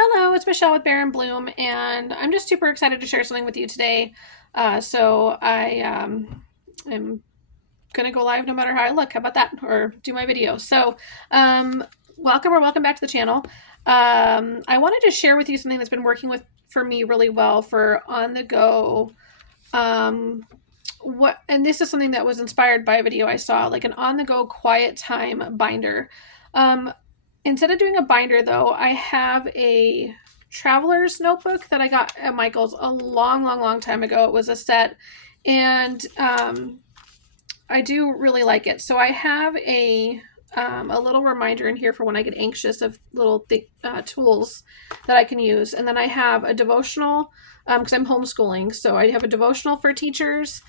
Hello, it's Michelle with Bear and Bloom, and I'm just super excited to share something with you today. So I am gonna go live no matter how I look. How about that? Or do my video. So welcome back to the channel. I wanted to share with you something that's been working with for me really well for on the go. And this is something that was inspired by a video I saw, like an on the go quiet time binder. Um, Instead of doing a binder, though, I have a traveler's notebook that I got at Michael's a long time ago. It was a set, and I do really like it. So I have a little reminder in here for when I get anxious of little tools that I can use. And then I have a devotional because I'm homeschooling. So I have a devotional for teachers.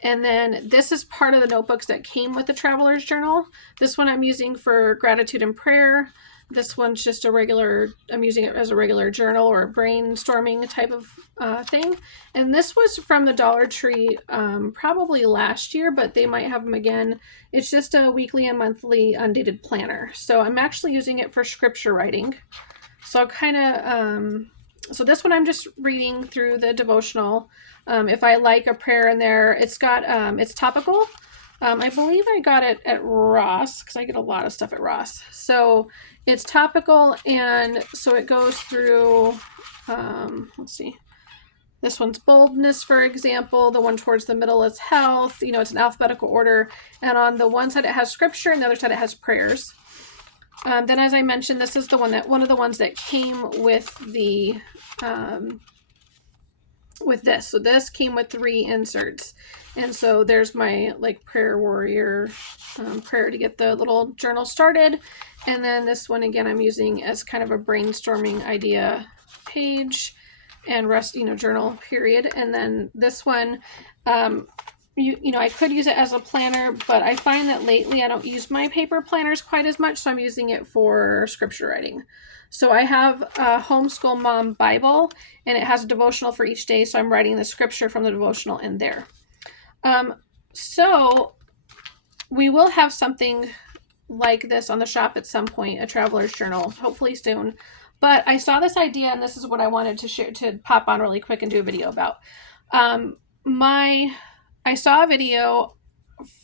And then this is part of the notebooks that came with the traveler's journal. This one I'm using for gratitude and prayer. This one's just a regular, I'm using it as a regular journal or a brainstorming type of thing. And this was from the Dollar Tree probably last year, but they might have them again. It's just a weekly and monthly undated planner. So I'm actually using it for scripture writing. So so this one I'm just reading through the devotional. If I like a prayer in there, it's topical. I believe I got it at Ross because I get a lot of stuff at Ross. So it's topical, and so it goes through, let's see. This one's boldness, for example. The one towards the middle is health. It's an alphabetical order. And on the one side it has scripture, and the other side it has prayers. Then, as I mentioned, this is one of the ones that came with the with this. So this came with 3 inserts, and so there's my prayer warrior prayer to get the little journal started. And then this one again I'm using as kind of a brainstorming idea page and journal period. And then this one I could use it as a planner, but I find that lately I don't use my paper planners quite as much, so I'm using it for scripture writing. So I have a Homeschool Mom Bible, and it has a devotional for each day, so I'm writing the scripture from the devotional in there. So we will have something like this on the shop at some point, a traveler's journal, hopefully soon. But I saw this idea, and this is what I wanted to share, to pop on really quick and do a video about. I saw a video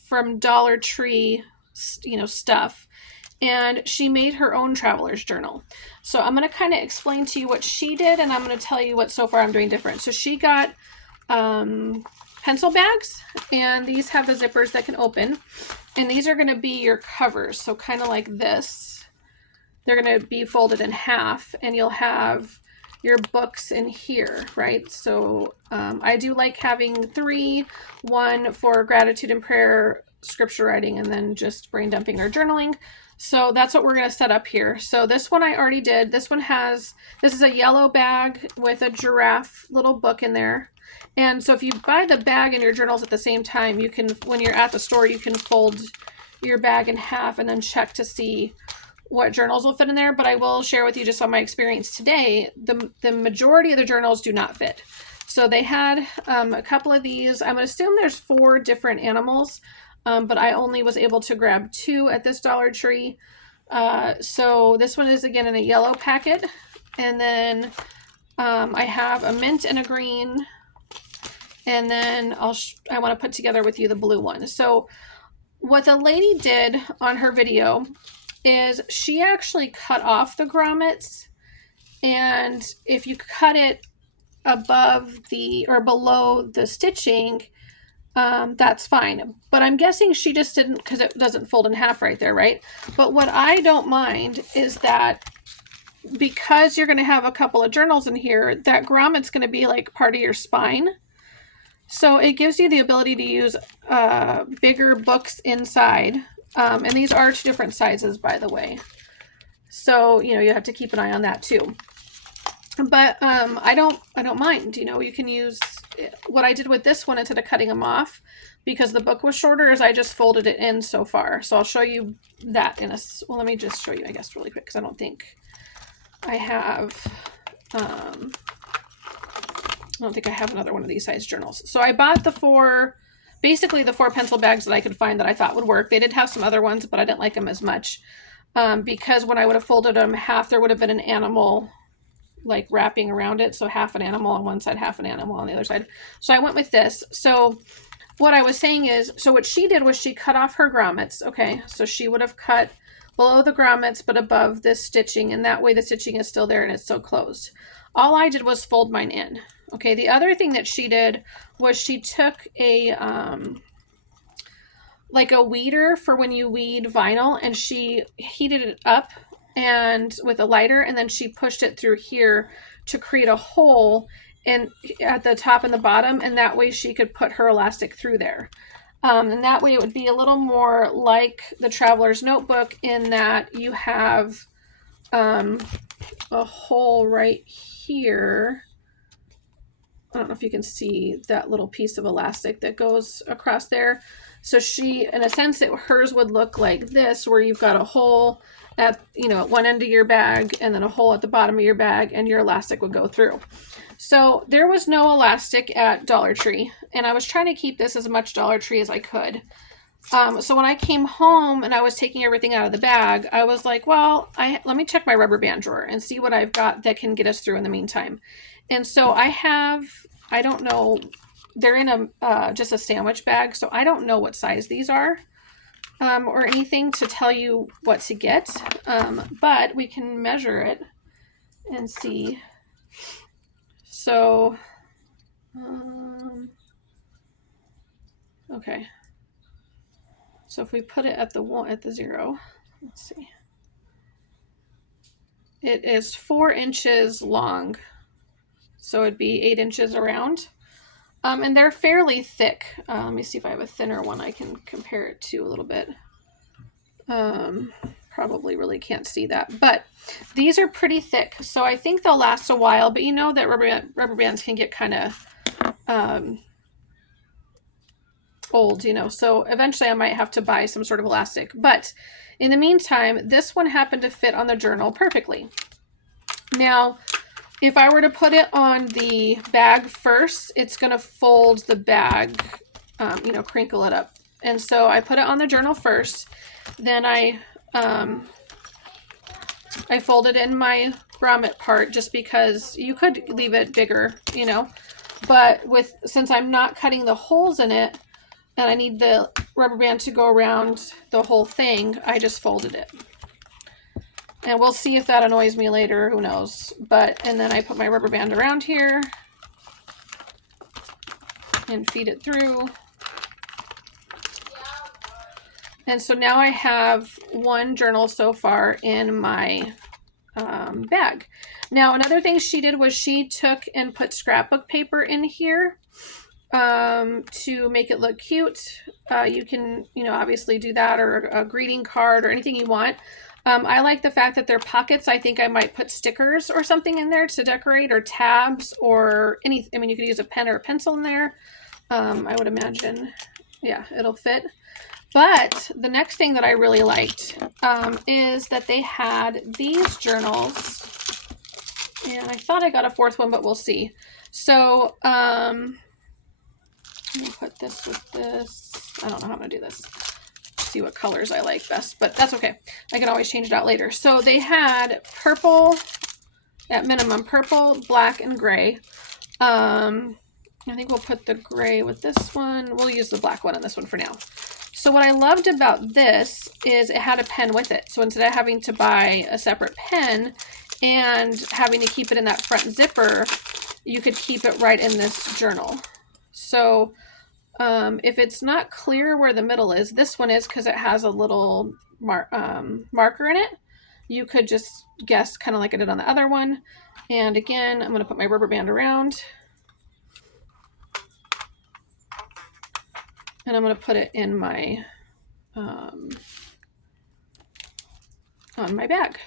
from Dollar Tree, stuff, and she made her own traveler's journal. So I'm going to kind of explain to you what she did, and I'm going to tell you what so far I'm doing different. So she got pencil bags, and these have the zippers that can open, and these are going to be your covers. So kind of like this. They're going to be folded in half, and you'll have your books in here, right? So I do like having 3, one for gratitude and prayer, scripture writing, and then just brain dumping or journaling. So that's what we're going to set up here. So this one I already did. This is a yellow bag with a giraffe little book in there. And so if you buy the bag and your journals at the same time, you can, when you're at the store, you can fold your bag in half and then check to see what journals will fit in there. But I will share with you just on my experience today, the majority of the journals do not fit. So they had a couple of these. I'm going to assume there's 4 different animals, but I only was able to grab 2 at this Dollar Tree. So this one is again in a yellow packet, and then I have a mint and a green, and then I want to put together with you the blue one. So what the lady did on her video is she actually cut off the grommets, and if you cut it above or below the stitching, that's fine. But I'm guessing she just didn't, because it doesn't fold in half right there, right? But what I don't mind is that because you're going to have a couple of journals in here, that grommet's going to be like part of your spine. So it gives you the ability to use bigger books inside. And these are 2 different sizes, by the way. So, you have to keep an eye on that too. But I don't mind. You can use what I did with this one instead of cutting them off, because the book was shorter, is I just folded it in so far. So I'll show you that well, let me just show you, I guess, really quick, because I don't think I have another one of these size journals. So I bought basically the 4 pencil bags that I could find that I thought would work. They did have some other ones, but I didn't like them as much because when I would have folded them half, there would have been an animal like wrapping around it. So half an animal on one side, half an animal on the other side. So I went with this. So what I was saying is, so what she did was she cut off her grommets. Okay. So she would have cut below the grommets, but above this stitching. And that way the stitching is still there and it's still closed. All I did was fold mine in. Okay. The other thing that she did was she took a, like a weeder for when you weed vinyl, and she heated it up and with a lighter, and then she pushed it through here to create a hole in at the top and the bottom, and that way she could put her elastic through there. And that way it would be a little more like the Traveler's Notebook in that you have a hole right here. I don't know if you can see that little piece of elastic that goes across there. So she, in a sense, hers would look like this, where you've got a hole at, at one end of your bag and then a hole at the bottom of your bag, and your elastic would go through. So there was no elastic at Dollar Tree, and I was trying to keep this as much Dollar Tree as I could. So when I came home and I was taking everything out of the bag, I was like, well, let me check my rubber band drawer and see what I've got that can get us through in the meantime. And so I don't know, they're in just a sandwich bag, so I don't know what size these are or anything to tell you what to get, but we can measure it and see. So, okay. So if we put it at the 0, let's see. It is 4 inches long, so it'd be 8 inches around. And they're fairly thick. Let me see if I have a thinner one I can compare it to a little bit. Probably really can't see that, but these are pretty thick, so I think they'll last a while. But you know that rubber bands can get kind of old, so eventually I might have to buy some sort of elastic. But in the meantime, this one happened to fit on the journal perfectly. Now, if I were to put it on the bag first, it's going to fold the bag, crinkle it up. And so I put it on the journal first. Then I folded in my grommet part, just because you could leave it bigger, but since I'm not cutting the holes in it and I need the rubber band to go around the whole thing, I just folded it. And we'll see if that annoys me later, who knows. And then I put my rubber band around here and feed it through. And so now I have one journal so far in my bag. Now, another thing she did was she took and put scrapbook paper in here to make it look cute. You can, obviously do that, or a greeting card or anything you want. I like the fact that they're pockets. I think I might put stickers or something in there to decorate, or tabs, or you could use a pen or a pencil in there. I would imagine, yeah, it'll fit. But the next thing that I really liked is that they had these journals, and I thought I got a fourth one, but we'll see. So let me put this with this. I don't know how I'm gonna do this. See what colors I like best, but that's okay. I can always change it out later. So they had purple, at minimum, purple, black, and gray. I think we'll put the gray with this one. We'll use the black one on this one for now. So what I loved about this is it had a pen with it. So instead of having to buy a separate pen and having to keep it in that front zipper, you could keep it right in this journal. So if it's not clear where the middle is, this one is, because it has a little marker in it. You could just guess, kind of like I did on the other one. And again, I'm going to put my rubber band around. And I'm going to put it in my, on my bag.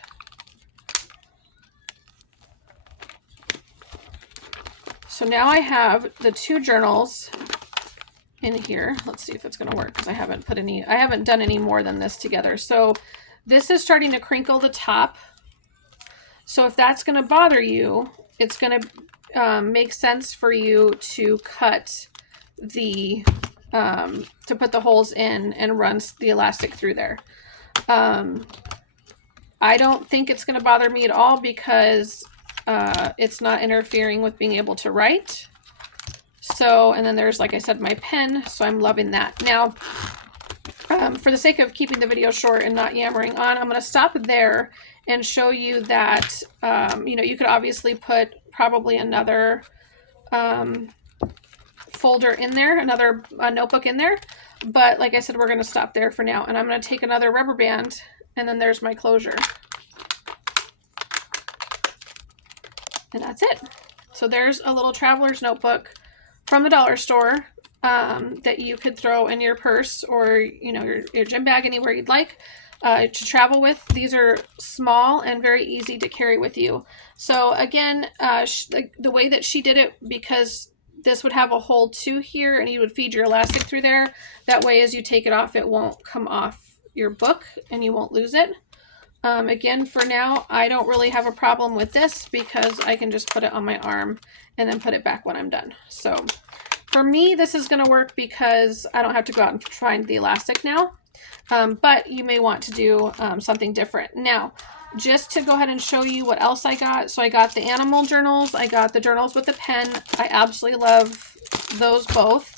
So now I have the 2 journals in here. Let's see if it's going to work, because I haven't done any more than this together. So this is starting to crinkle the top. So if that's going to bother you, it's going to make sense for you to cut the to put the holes in and run the elastic through there. I don't think it's going to bother me at all, because it's not interfering with being able to write. So, and then there's, like I said, my pen. So I'm loving that. Now, for the sake of keeping the video short and not yammering on, I'm going to stop there and show you that, you know, you could obviously put probably another folder in there, another notebook in there. But like I said, we're going to stop there for now. And I'm going to take another rubber band, and then there's my closure. And that's it. So there's a little traveler's notebook from the dollar store that you could throw in your purse or, you know, your gym bag, anywhere you'd like to travel with. These are small and very easy to carry with you. So again, the way that she did it, because this would have a hole too here, and you would feed your elastic through there. That way, as you take it off, it won't come off your book and you won't lose it. Again, for now, I don't really have a problem with this because I can just put it on my arm and then put it back when I'm done. So for me, this is going to work because I don't have to go out and find the elastic now. But you may want to do something different. Now, just to go ahead and show you what else I got. So I got the animal journals. I got the journals with the pen. I absolutely love those both.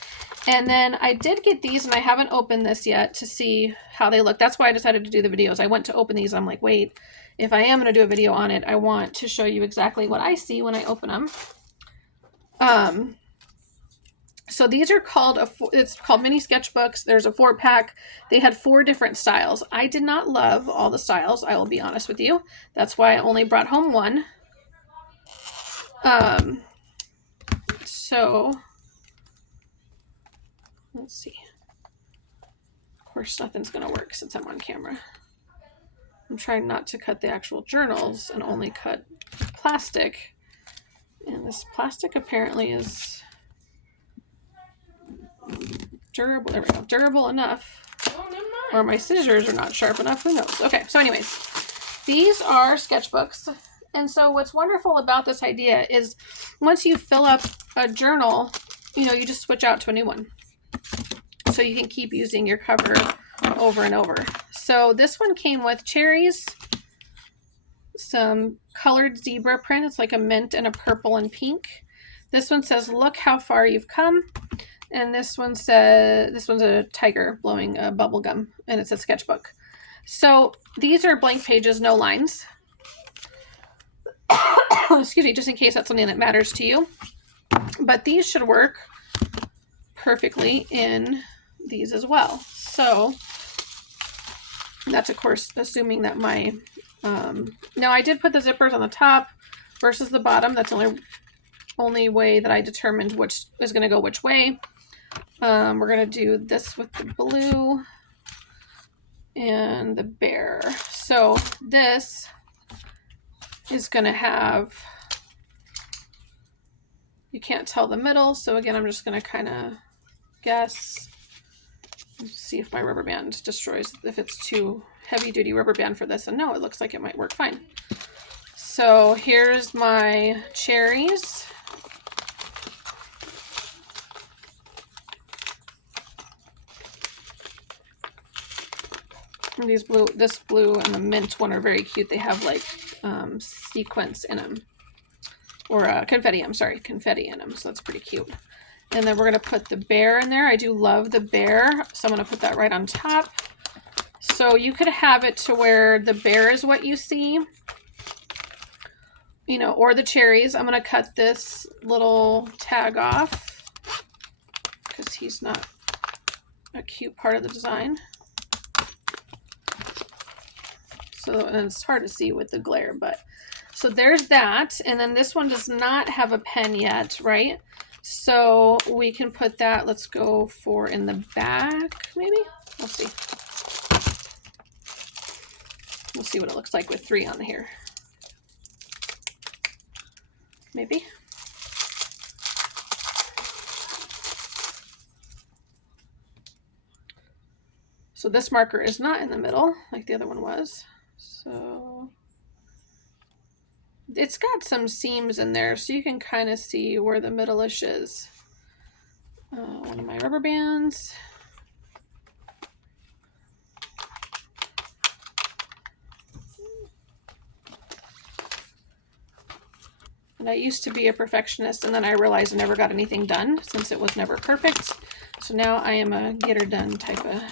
And then I did get these, and I haven't opened this yet to see how they look. That's why I decided to do the videos. I went to open these. I'm like, wait, if I am going to do a video on it, I want to show you exactly what I see when I open them. So these are called, it's called mini sketchbooks. There's a 4-pack. They had 4 different styles. I did not love all the styles, I will be honest with you. That's why I only brought home one. So let's see. Of course, nothing's going to work since I'm on camera. I'm trying not to cut the actual journals and only cut plastic. And this plastic apparently is durable. There we go. Durable enough. Or my scissors are not sharp enough. Who knows? Okay, so anyways, these are sketchbooks. And so what's wonderful about this idea is once you fill up a journal, you know, you just switch out to a new one. So you can keep using your cover over and over. So this one came with cherries, some colored zebra print. It's like a mint and a purple and pink. This one says, look how far you've come. And this one says, this one's a tiger blowing a bubble gum, and it's a sketchbook. So these are blank pages, no lines. Excuse me, just in case that's something that matters to you. But these should work perfectly in these as well. So that's, of course, assuming that my, now I did put the zippers on the top versus the bottom. That's the only way that I determined which is going to go which way. We're going to do this with the blue and the bear. So this is going to have, you can't tell the middle. So again, I'm just going to kind of guess, see if my rubber band destroys, if it's too heavy duty rubber band for this. And no, it looks like it might work fine. So here's my cherries. And these blue, this blue and the mint one are very cute. They have like sequins in them, or confetti. I'm sorry, confetti in them. So that's pretty cute. And then we're gonna put the bear in there. I do love the bear, so I'm gonna put that right on top. So you could have it to where the bear is what you see, you know, or the cherries. I'm gonna cut this little tag off because he's not a cute part of the design. So, and it's hard to see with the glare, but so there's that. And then this one does not have a pen yet, right? So we can put that, let's go for in the back, maybe? We'll see. We'll see what it looks like with 3 on here. Maybe. So this marker is not in the middle like the other one was. So it's got some seams in there, so you can kind of see where the middle-ish is. One of my rubber bands. And I used to be a perfectionist, and then I realized I never got anything done since it was never perfect. So now I am a get her done type of,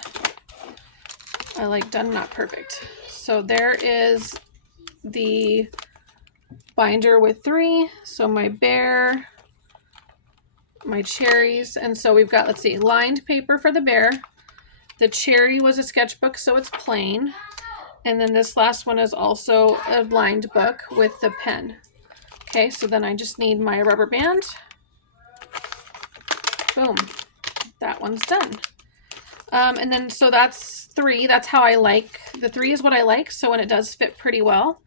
I like done, not perfect. So there is the binder with 3. So my bear, my cherries, and so we've got, let's see, lined paper for the bear. The cherry was a sketchbook, so it's plain. And then this last one is also a lined book with the pen. Okay, so then I just need my rubber band. Boom, that one's done. And then, so that's 3. That's how I like, the 3 is what I like. So when it does fit pretty well.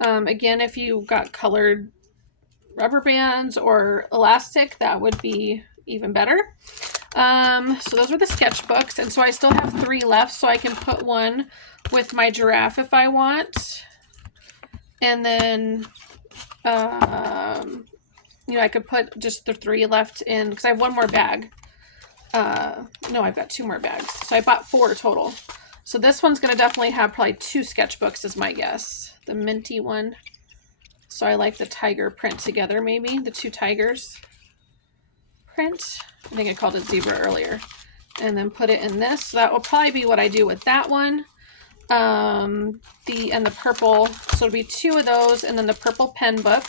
Again, if you got colored rubber bands or elastic, that would be even better. So those were the sketchbooks. And so I still have 3 left. So I can put one with my giraffe if I want. And then, you know, I could put just the 3 left in, because I have 1 more bag. No, I've got 2 more bags. So I bought 4 total. So this one's going to definitely have probably 2 sketchbooks is my guess. The minty one. So I like the tiger print together, maybe. The 2 tigers print. I think I called it zebra earlier. And then put it in this. So that will probably be what I do with that one. And the purple. So it'll be 2 of those. And then the purple pen book.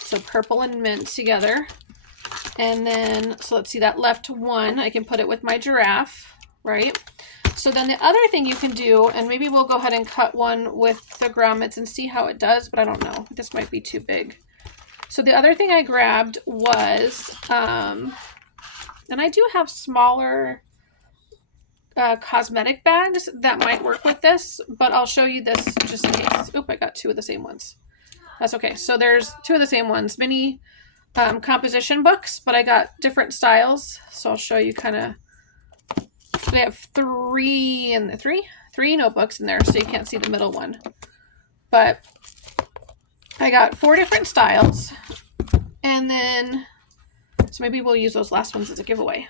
So purple and mint together. And then, so let's see, that left 1. I can put it with my giraffe, right? So then the other thing you can do, and maybe we'll go ahead and cut one with the grommets and see how it does, but I don't know. This might be too big. So the other thing I grabbed was, and I do have smaller cosmetic bags that might work with this, but I'll show you this just in case. Oop, I got 2 of the same ones. That's okay. So there's 2 of the same ones, mini composition books, but I got different styles. So I'll show you kind of, they have 3 notebooks in there, so you can't see the middle one. But I got 4 different styles. And then, so maybe we'll use those last ones as a giveaway.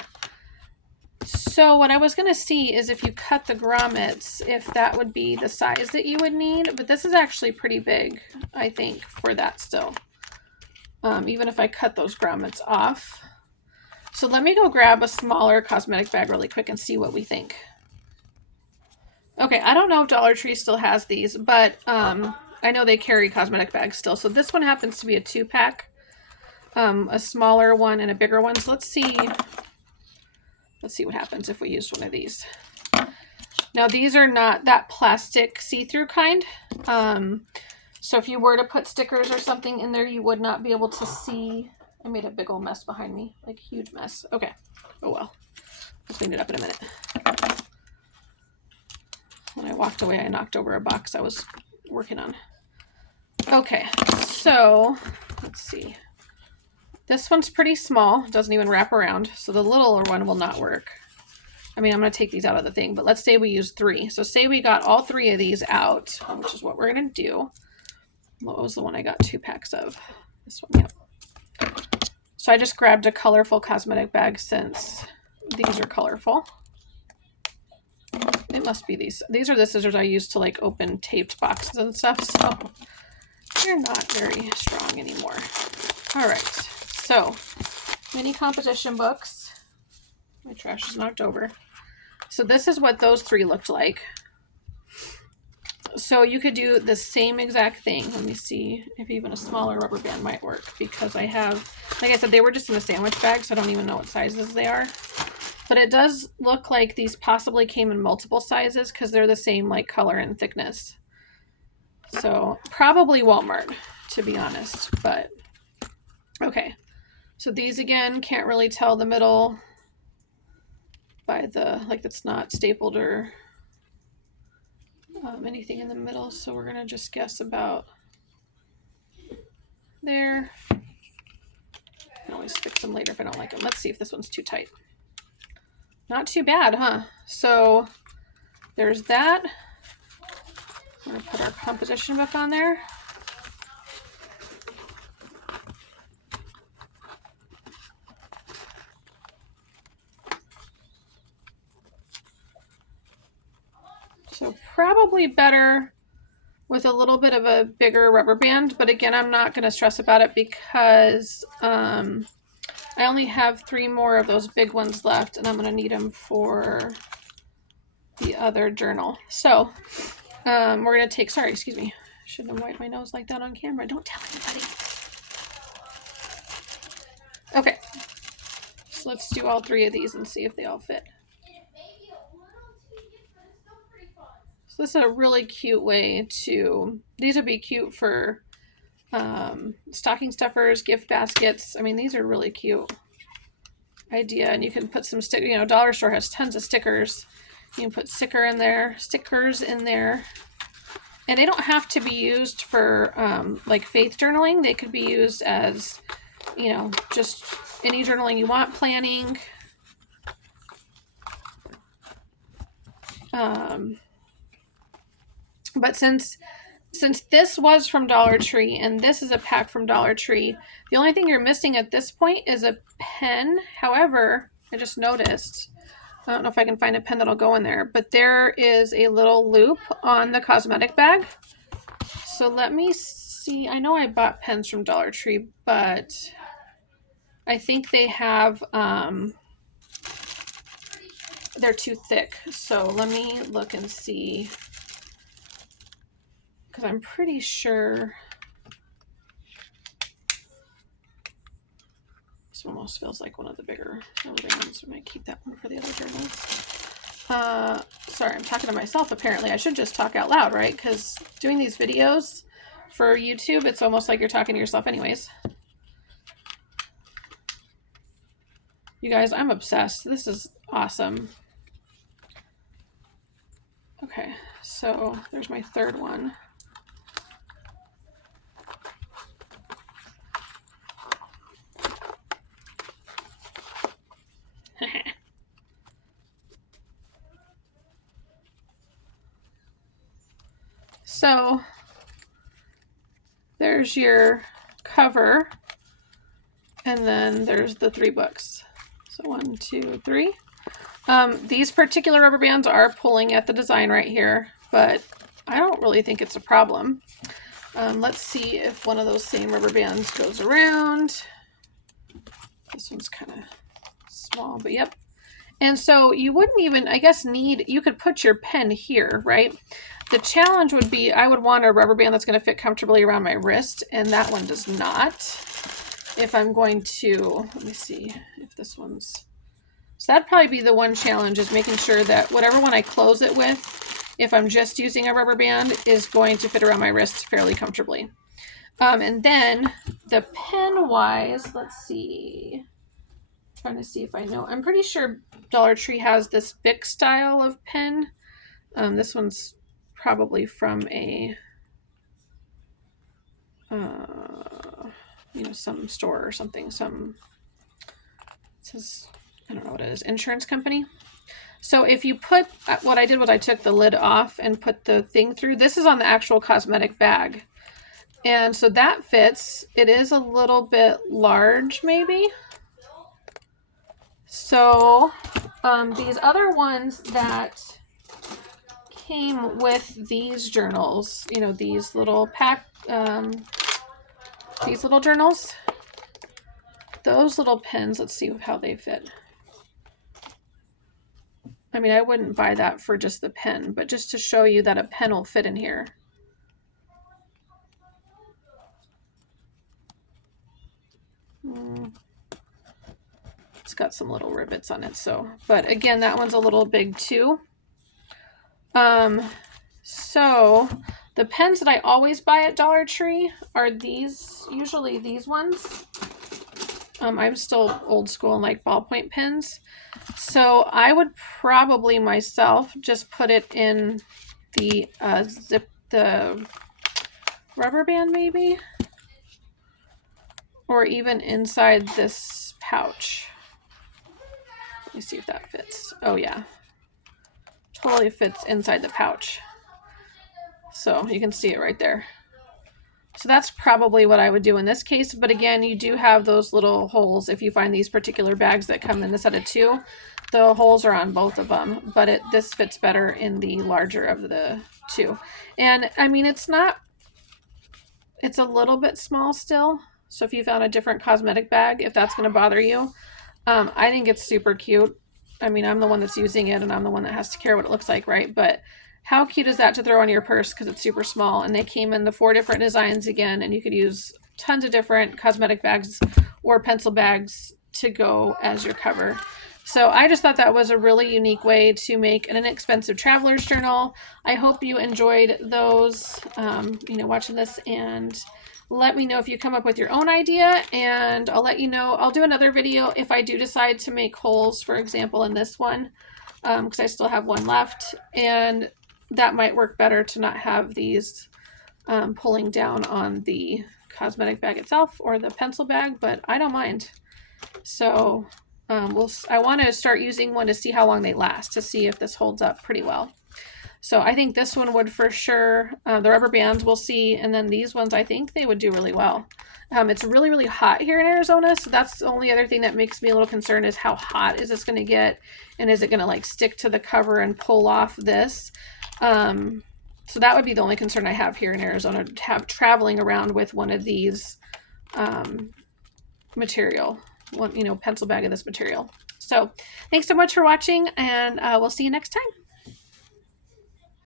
So what I was going to see is if you cut the grommets, if that would be the size that you would need. But this is actually pretty big, I think, for that still. Even if I cut those grommets off. So let me go grab a smaller cosmetic bag really quick and see what we think. Okay, I don't know if Dollar Tree still has these, but I know they carry cosmetic bags still. So this one happens to be a 2-pack, a smaller one and a bigger one. So let's see what happens if we use one of these. Now these are not that plastic see-through kind. So if you were to put stickers or something in there, you would not be able to see. I made a big old mess behind me, like a huge mess. Okay. Oh well. I'll clean it up in a minute. When I walked away, I knocked over a box I was working on. Okay, so let's see. This one's pretty small. It doesn't even wrap around. So the littler one will not work. I mean, I'm going to take these out of the thing, but let's say we use 3. So say we got all 3 of these out, which is what we're going to do. What was the one I got 2 packs of? This one, yep. So I just grabbed a colorful cosmetic bag since these are colorful. It must be these. These are the scissors I use to like open taped boxes and stuff, so they're not very strong anymore. All right, so mini composition books. My trash is knocked over. So this is what those 3 looked like. So you could do the same exact thing. Let me see if even a smaller rubber band might work, because I have, like I said, they were just in a sandwich bag, so I don't even know what sizes they are. But it does look like these possibly came in multiple sizes because they're the same like color and thickness. So probably Walmart, to be honest, but okay. So these again, can't really tell the middle by the, like it's not stapled or anything in the middle. So we're going to just guess about there. I can always fix them later if I don't like them. Let's see if this one's too tight. Not too bad, huh? So there's that. I'm going to put our composition book on there. So probably better with a little bit of a bigger rubber band. But again, I'm not going to stress about it because I only have 3 more of those big ones left, and I'm going to need them for the other journal. So we're going to take, sorry, excuse me. Shouldn't have wiped my nose like that on camera. Don't tell anybody. Okay. So let's do all 3 of these and see if they all fit. So this is a really cute way to, these would be cute for stocking stuffers, gift baskets. I mean, these are really cute idea. And you can put some stick, you know, Dollar Store has tons of stickers. You can put stickers in there. And they don't have to be used for like faith journaling. They could be used as, you know, just any journaling you want, planning. But since this was from Dollar Tree and this is a pack from Dollar Tree, the only thing you're missing at this point is a pen. However, I just noticed, I don't know if I can find a pen that'll go in there, but there is a little loop on the cosmetic bag. So let me see. I know I bought pens from Dollar Tree, but I think they have, they're too thick. So let me look and see, because I'm pretty sure this almost feels like one of the bigger ones. I might keep that one for the other journals. Sorry, I'm talking to myself apparently. I should just talk out loud, right? Because doing these videos for YouTube, it's almost like you're talking to yourself anyways. You guys, I'm obsessed. This is awesome. Okay, so there's my 3rd one. So there's your cover, and then there's the 3 books. So 1, 2, 3. These particular rubber bands are pulling at the design right here, but I don't really think it's a problem. Let's see if one of those same rubber bands goes around. This one's kind of small, but yep. And so you wouldn't even, I guess, you could put your pen here, right? The challenge would be, I would want a rubber band that's going to fit comfortably around my wrist, and that one does not. If I'm going to, let me see if this one's, so that'd probably be the one challenge, is making sure that whatever one I close it with, if I'm just using a rubber band, is going to fit around my wrist fairly comfortably. And then the pen wise, let's see. Trying to see if I know. I'm pretty sure Dollar Tree has this Bic style of pen. This one's probably from a, you know, some store or something. It says, I don't know what it is, insurance company. So if you put, what I did was I took the lid off and put the thing through. This is on the actual cosmetic bag. And so that fits. It is a little bit large, maybe. So these other ones that came with these journals, you know, these little these little journals, those little pens, let's see how they fit. I mean, I wouldn't buy that for just the pen, but just to show you that a pen will fit in here. It's got some little rivets on it, so, but again, that one's a little big too. So the pens that I always buy at Dollar Tree are these, usually these ones. I'm still old school and like ballpoint pens. So I would probably myself just put it in the the rubber band maybe, or even inside this pouch. Let me see if that fits. Oh yeah, totally fits inside the pouch. So you can see it right there. So that's probably what I would do in this case. But again, you do have those little holes. If you find these particular bags that come in the set of 2, the holes are on both of them. But this fits better in the larger of the 2. And I mean, it's a little bit small still. So if you found a different cosmetic bag, if that's going to bother you, I think it's super cute. I mean, I'm the one that's using it and I'm the one that has to care what it looks like, right? But how cute is that to throw in your purse because it's super small? And they came in the 4 different designs again, and you could use tons of different cosmetic bags or pencil bags to go as your cover. So I just thought that was a really unique way to make an inexpensive traveler's journal. I hope you enjoyed those, watching this, and let me know if you come up with your own idea, and I'll let you know. I'll do another video if I do decide to make holes, for example, in this one, because I still have one left, and that might work better to not have these pulling down on the cosmetic bag itself or the pencil bag, but I don't mind. So I want to start using one to see how long they last, to see if this holds up pretty well. So I think this one would for sure. The rubber bands we'll see, and then these ones I think they would do really well. It's really, really hot here in Arizona, so that's the only other thing that makes me a little concerned is how hot is this going to get, and is it going to like stick to the cover and pull off this? So that would be the only concern I have here in Arizona, to have traveling around with one of these material, pencil bag of this material. So thanks so much for watching, and we'll see you next time.